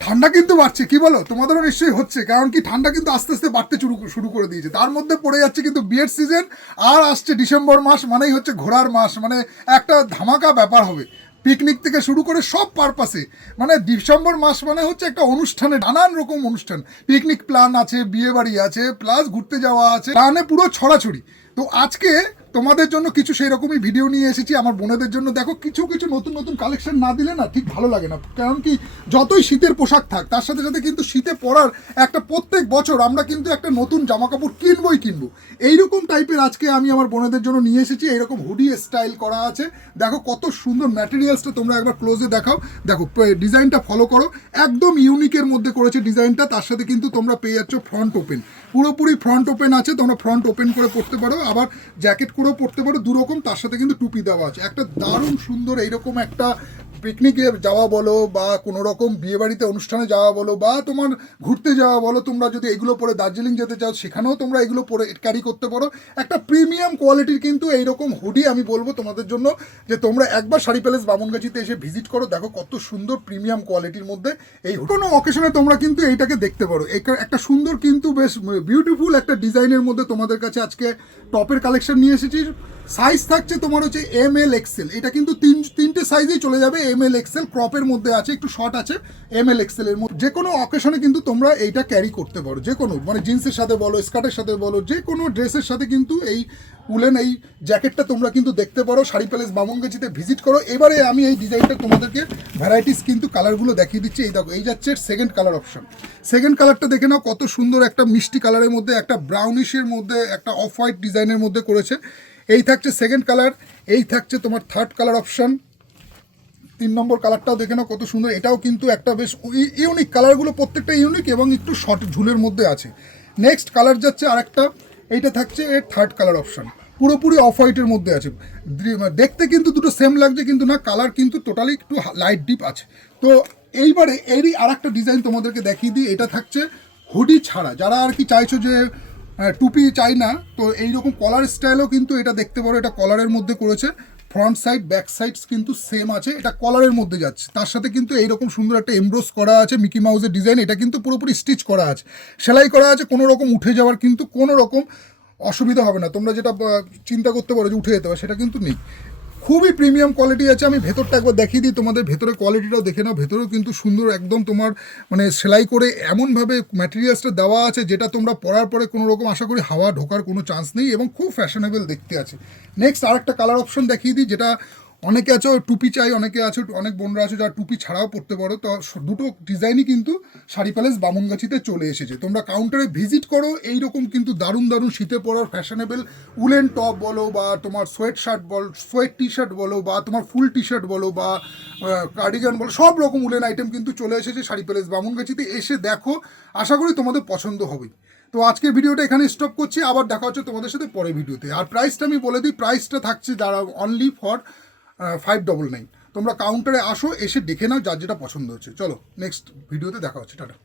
ঠান্ডা কিন্তু বাড়ছে, কি বলো? তোমাদেরও নিশ্চয়ই হচ্ছে, কারণ কি ঠান্ডা কিন্তু আস্তে আস্তে বাড়তে শুরু শুরু করে দিয়েছে। তার মধ্যে পড়ে যাচ্ছে কিন্তু বিয়ের সিজন আর আসছে ডিসেম্বর মাস, মানেই হচ্ছে ঘোরার মাস মানে একটা ধামাকা ব্যাপার হবে। পিকনিক থেকে শুরু করে সব পারপাসে মানে ডিসেম্বর মাস মানে হচ্ছে একটা অনুষ্ঠানে, নানান রকম অনুষ্ঠান। পিকনিক প্ল্যান আছে বিয়ে বাড়ি আছে প্লাস ঘুরতে যাওয়া আছে প্ল্যানে পুরো ছড়াছড়ি। তো আজকে তোমাদের জন্য কিছু সেই রকমই ভিডিও নিয়ে এসেছি। আমার বোনেদের জন্য দেখো, কিছু কিছু নতুন নতুন কালেকশন না দিলে না ঠিক ভালো লাগে না। কারণ কি, যতই শীতের পোশাক থাক, তার সাথে সাথে কিন্তু শীতে পরার একটা প্রত্যেক বছর আমরা কিন্তু একটা নতুন জামা কাপড় কিনবই কিনবো। এইরকম টাইপের আজকে আমি আমার বোনেদের জন্য নিয়ে এসেছি। এইরকম হুডি স্টাইল করা আছে। দেখো কত সুন্দর ম্যাটেরিয়ালসটা তোমরা একবার ক্লোজে দেখাও। দেখো ডিজাইনটা ফলো করো। একদম ইউনিকের মধ্যে করেছে ডিজাইনটা তার সাথে কিন্তু তোমরা পেয়ে যাচ্ছ ফ্রন্ট ওপেন পুরোপুরি ফ্রন্ট ওপেন আছে, তোমরা ফ্রন্ট ওপেন করে পড়তে পারো। আবার জ্যাকেট করেও পড়তে পারো, দুরকম, তার সাথে কিন্তু টুপি দেওয়া আছে। একটা দারুণ সুন্দর, এইরকম একটা পিকনিকে যাওয়া বলো বা কোনো রকম বিয়েবাড়িতে অনুষ্ঠানে যাওয়া বলো বা তোমার ঘুরতে যাওয়া বলো, তোমরা যদি এগুলো পরে দার্জিলিং যেতে চাও, সেখানেও তোমরা এগুলো পরে ক্যারি করতে পারো। একটা প্রিমিয়াম কোয়ালিটির কিন্তু এইরকম হুডি আমি বলব তোমাদের জন্য যে তোমরা একবার শাড়ি প্যালেস বামনগাছিতে এসে ভিজিট করো, দেখো কত সুন্দর প্রিমিয়াম কোয়ালিটির মধ্যে এই কোনো অকেশনে তোমরা কিন্তু এইটাকে দেখতে পারো। একটা সুন্দর কিন্তু বেশ বিউটিফুল একটা ডিজাইনের মধ্যে তোমাদের কাছে আজকে টপের কালেকশন নিয়ে এসেছি। সাইজ থাকছে তোমার হচ্ছে এম এল এক্সেল এটা কিন্তু তিন, তিনটে সাইজেই চলে যাবে এম এল এক্সেল ক্রপের মধ্যে আছে, একটু শর্ট আছে এম এল এক্সেল এর মধ্যে। যে কোনো অকেশনে কিন্তু তোমরা এইটা ক্যারি করতে পারো, যে কোনো মানে জিন্সের সাথে বলো স্কার্টের সাথে বলো, যে কোনো ড্রেসের সাথে কিন্তু এই উলেন এই জ্যাকেটটা তোমরা কিন্তু দেখতে পারো, শাড়ি প্যালেস বামনগাছিতে ভিজিট করো। এবারে আমি এই ডিজাইনটা তোমাদেরকে ভ্যারাইটিস কিন্তু কালারগুলো দেখিয়ে দিচ্ছি। এই দেখো, এই যাচ্ছে সেকেন্ড কালার অপশন সেকেন্ড কালারটা দেখে নাও, কত সুন্দর একটা মিষ্টি কালারের মধ্যে, একটা ব্রাউনিশের মধ্যে, একটা অফ হোয়াইট ডিজাইনের মধ্যে করেছে। এই থাকছে সেকেন্ড কালার এই থাকছে তোমার থার্ড কালার অপশান তিন নম্বর কালারটাও দেখে নাও কত সুন্দর। এটাও কিন্তু একটা বেশ ইউনিক কালারগুলো প্রত্যেকটা ইউনিক এবং একটু শর্ট ঝুলের মধ্যে আছে। নেক্সট কালার যাচ্ছে আরেকটা, এইটা থাকছে এর থার্ড কালার অপশান পুরোপুরি অফ হোয়াইটের মধ্যে আছে। দ্রি- দেখতে কিন্তু দুটো সেম লাগছে, কিন্তু না কালার কিন্তু টোটালি একটু লাইট ডিপ আছে। তো এইবারে এরই আর একটা ডিজাইন তোমাদেরকে দেখিয়ে দিই। এটা থাকছে হুডি ছাড়া। যারা আর কি চাইছো যে টুপি চাই না, তো এইরকম কলার স্টাইলও কিন্তু এটা দেখতে পারো, এটা কলারের মধ্যে করেছে। ফ্রন্ট সাইড ব্যাক সাইডস কিন্তু সেম আছে, এটা কলারের মধ্যে যাচ্ছে। তার সাথে কিন্তু এইরকম সুন্দর একটা এমব্রোস করা আছে মিকি মাউসের ডিজাইন এটা কিন্তু পুরোপুরি স্টিচ করা আছে। সেলাই করা আছে কোনো রকম উঠে যাওয়ার কিন্তু কোনো রকম অসুবিধা হবে না। তোমরা যেটা চিন্তা করতে পারো যে উঠে যেতে পারে সেটা কিন্তু নেই। খুবই প্রিমিয়াম কোয়ালিটি আছে। আমি ভেতরটা একবার দেখিয়ে দিই, তোমাদের ভেতরের কোয়ালিটিটাও দেখে নাও। ভেতরেও কিন্তু সুন্দর একদম তোমার মানে সেলাই করে এমনভাবে ম্যাটেরিয়ালসটা দেওয়া আছে, যেটা তোমরা পরার পরে কোনো রকম আশা করি হাওয়া ঢোকার কোনো চান্স নেই এবং খুব ফ্যাশনেবল দেখতে আছে। নেক্সট আরেকটা কালার অপশন দেখিয়ে দিই, যেটা অনেকে আছে টুপি চাই, অনেকে আছে, অনেক বোনরা আছে যারা টুপি ছাড়াও পরতে পারো। তো দুটো ডিজাইনই কিন্তু শাড়ি প্যালেস বামুনগাছিতে চলে এসেছে। তোমরা কাউন্টারে ভিজিট করো, এইরকম কিন্তু দারুণ দারুণ শীতে পরার ফ্যাশনেবল উলেন টপ বলো বা তোমার সোয়েট শার্ট বল সোয়েট টি শার্ট বলো বা তোমার ফুল টি শার্ট বলো বা কার্ডিগান বলো, সব রকম উলেন আইটেম কিন্তু চলে এসেছে শাড়ি প্যালেস বামনগাছিতে। এসে দেখো, আশা করি তোমাদের পছন্দ হবেই। তো আজকের ভিডিওটা এখানে স্টপ করছি, আবার দেখা হচ্ছে তোমাদের সাথে পরে ভিডিওতে। আর প্রাইসটা আমি বলে দিই প্রাইসটা থাকছে যারা only for five double nine তোমরা কাউন্টারে আসো, এসে দেখে নাও যার যেটা পছন্দ হচ্ছে। চলো নেক্সট ভিডিওতে দেখা হচ্ছে। টাটা।